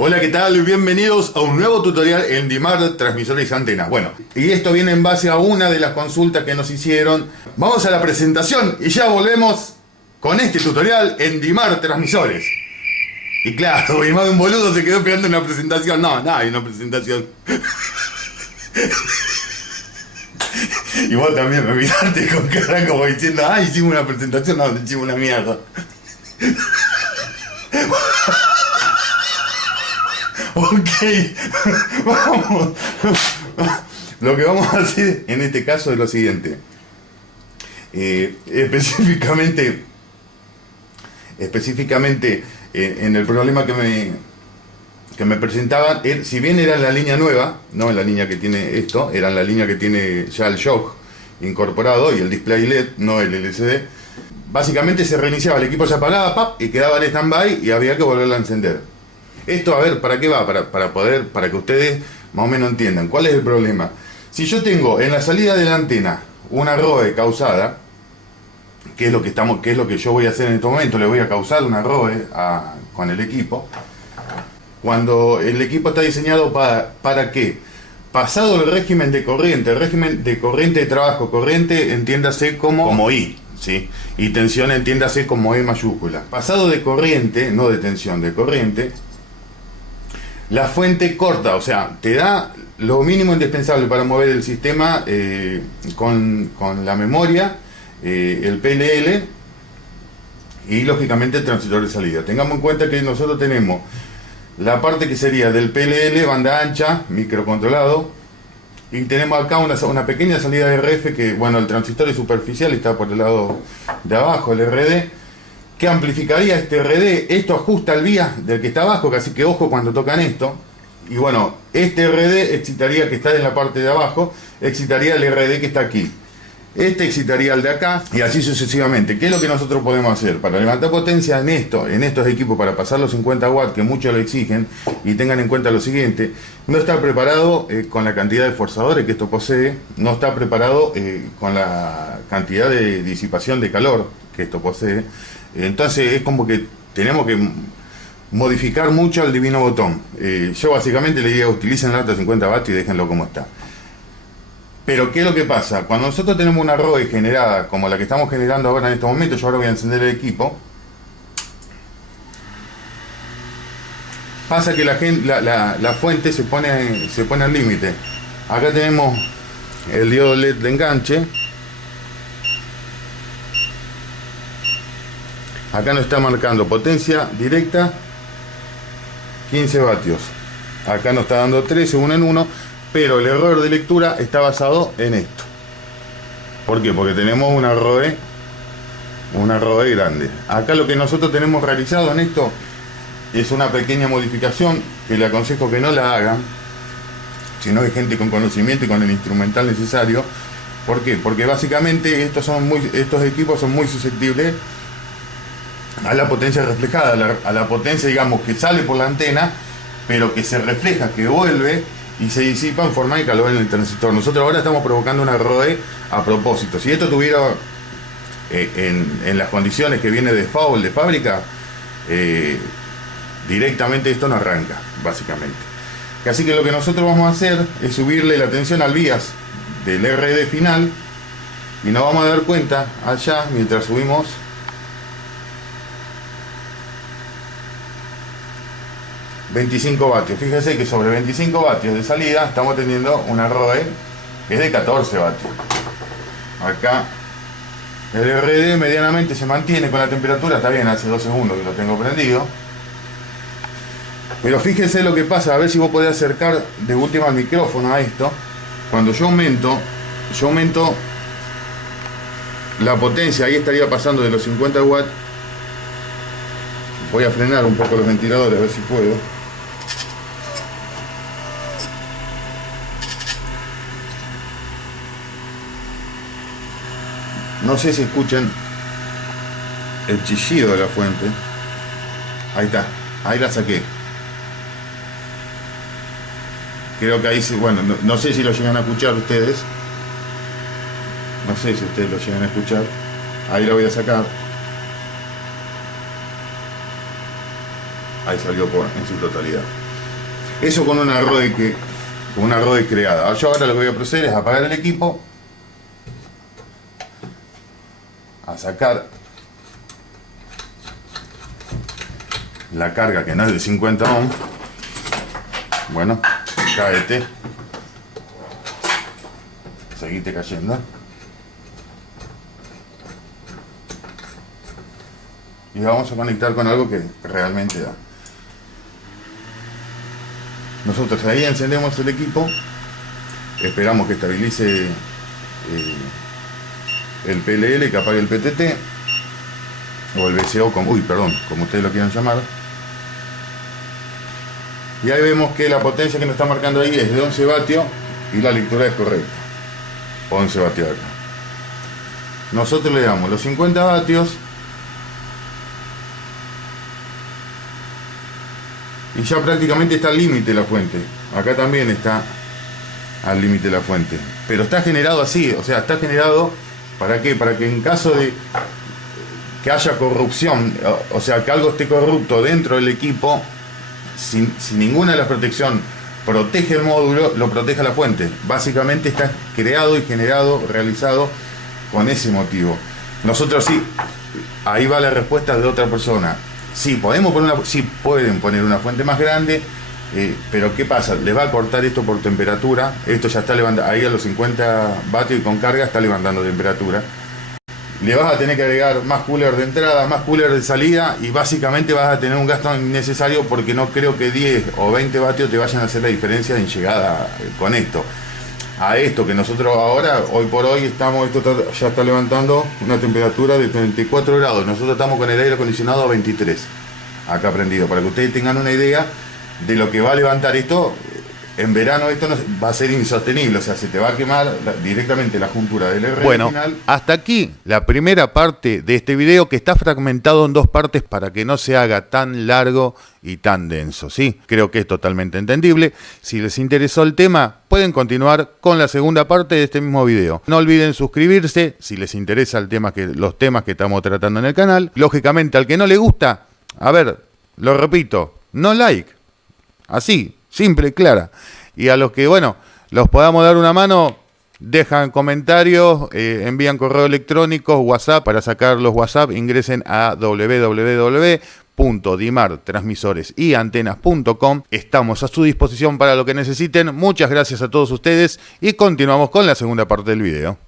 Hola, ¿qué tal? Bienvenidos a un nuevo tutorial en Dimar Transmisores y Antenas. Bueno, y esto viene en base a una de las consultas que nos hicieron. Vamos a la presentación y ya volvemos con este tutorial en Dimar Transmisores. Y claro, y más de un boludo se quedó esperando una presentación. No, hay una presentación. Y vos también me miraste con cara como diciendo, hicimos una presentación, no, hicimos una mierda. Ok, vamos. Lo que vamos a hacer en este caso es lo siguiente. Específicamente en el problema que me presentaban, si bien era en la línea nueva, no en la línea que tiene esto, era en la línea que tiene ya el shock incorporado y el display LED, no el LCD. Básicamente se reiniciaba, el equipo se apagaba, y quedaba en stand-by y había que volverlo a encender. Esto, a ver, ¿para qué va? Para que ustedes más o menos entiendan. ¿Cuál es el problema? Si yo tengo en la salida de la antena una ROE causada, ¿qué es lo que yo voy a hacer en este momento? Le voy a causar una ROE con el equipo. Cuando el equipo está diseñado ¿para qué? Pasado el régimen de corriente de trabajo, corriente entiéndase como I, ¿sí? Y tensión entiéndase como E mayúscula. Pasado de corriente, no de tensión, de corriente, la fuente corta, o sea, te da lo mínimo indispensable para mover el sistema con la memoria, el PLL y lógicamente el transistor de salida. Tengamos en cuenta que nosotros tenemos la parte que sería del PLL, banda ancha, microcontrolado, y tenemos acá una pequeña salida de RF que, bueno, el transistor es superficial y está por el lado de abajo, el RD, que amplificaría este RD. Esto ajusta el vía del que está abajo, así que ojo cuando tocan esto. Y bueno, este RD excitaría, que está en la parte de abajo, excitaría el RD que está aquí. Este excitaría el de acá y así sucesivamente. ¿Qué es lo que nosotros podemos hacer? Para levantar potencia en estos equipos, para pasar los 50 watts, que muchos lo exigen, y tengan en cuenta lo siguiente: no está preparado con la cantidad de forzadores que esto posee, no está preparado con la cantidad de disipación de calor que esto posee. Entonces es como que tenemos que modificar mucho el divino botón. Yo básicamente le diría, utilicen el alta 50 watts y déjenlo como está. Pero ¿qué es lo que pasa? Cuando nosotros tenemos una ROE generada como la que estamos generando ahora en estos momentos, yo ahora voy a encender el equipo, pasa que la fuente se pone al límite. Acá tenemos el diodo LED de enganche. Acá nos está marcando potencia directa 15 vatios. Acá nos está dando 13, 1 en 1. Pero el error de lectura está basado en esto. ¿Por qué? Porque tenemos una ROE grande. Acá lo que nosotros tenemos realizado en esto es una pequeña modificación que le aconsejo que no la hagan si no hay gente con conocimiento y con el instrumental necesario. ¿Por qué? Porque básicamente estos equipos son muy susceptibles a la potencia reflejada, a la potencia, digamos, que sale por la antena, pero que se refleja, que vuelve y se disipa en forma de calor en el transistor. Nosotros ahora estamos provocando una ROE a propósito. Si esto tuviera en las condiciones que viene de foul, de fábrica, directamente esto no arranca, básicamente. Así que lo que nosotros vamos a hacer es subirle la tensión al vías del RD final y nos vamos a dar cuenta allá mientras subimos 25 vatios. Fíjese que sobre 25 vatios de salida estamos teniendo una ROE que es de 14 vatios. Acá el RD medianamente se mantiene con la temperatura, está bien, hace 2 segundos que lo tengo prendido. Pero fíjese lo que pasa, a ver si vos podés acercar de última el micrófono a esto. Cuando yo aumento la potencia, ahí estaría pasando de los 50 watts. Voy a frenar un poco los ventiladores a ver si puedo. No sé si escuchan el chillido de la fuente. Ahí está, ahí la saqué. Creo que ahí sí, bueno, no sé si lo llegan a escuchar ustedes. No sé si ustedes lo llegan a escuchar. Ahí la voy a sacar. Ahí salió en su totalidad. Eso con una RODE creada. Yo ahora lo que voy a proceder es apagar el equipo, a sacar la carga que no es de 50 ohms. Bueno, cáete, seguite cayendo y vamos a conectar con algo que realmente da. Nosotros ahí encendemos el equipo, esperamos que estabilice el PLL, que apague el PTT o el VCO, como ustedes lo quieran llamar. Y ahí vemos que la potencia que nos está marcando ahí es de 11 vatios y la lectura es correcta, 11 vatios acá. Nosotros le damos los 50 vatios y ya prácticamente está al límite la fuente. Acá también está al límite la fuente, pero está generado así, o sea, está generado ¿para qué? Para que en caso de que haya corrupción, o sea, que algo esté corrupto dentro del equipo, si ninguna de las protecciones protege el módulo, lo proteja la fuente. Básicamente está creado y generado, realizado con ese motivo. Nosotros sí, ahí va la respuesta de otra persona. Sí, pueden poner una fuente más grande, pero ¿qué pasa? Les va a cortar esto por temperatura. Esto ya está levantando, ahí a los 50 vatios y con carga está levantando temperatura. Le vas a tener que agregar más cooler de entrada, más cooler de salida, y básicamente vas a tener un gasto innecesario, porque no creo que 10 o 20 vatios te vayan a hacer la diferencia en llegada con esto. A esto que nosotros ahora, hoy por hoy, esto ya está levantando una temperatura de 34 grados. Nosotros estamos con el aire acondicionado a 23, acá prendido, para que ustedes tengan una idea de lo que va a levantar esto. En verano esto va a ser insostenible, o sea, se te va a quemar directamente la juntura del RL. Bueno, final. Hasta aquí la primera parte de este video, que está fragmentado en dos partes para que no se haga tan largo y tan denso, ¿sí? Creo que es totalmente entendible. Si les interesó el tema, pueden continuar con la segunda parte de este mismo video. No olviden suscribirse si les interesa los temas que estamos tratando en el canal. Lógicamente, al que no le gusta, lo repito, no like. Así, simple y clara. Y a los que, los podamos dar una mano, dejan comentarios, envían correo electrónico, WhatsApp. Para sacar los WhatsApp, ingresen a www.dimartransmisoresantenas.com. Estamos a su disposición para lo que necesiten. Muchas gracias a todos ustedes y continuamos con la segunda parte del video.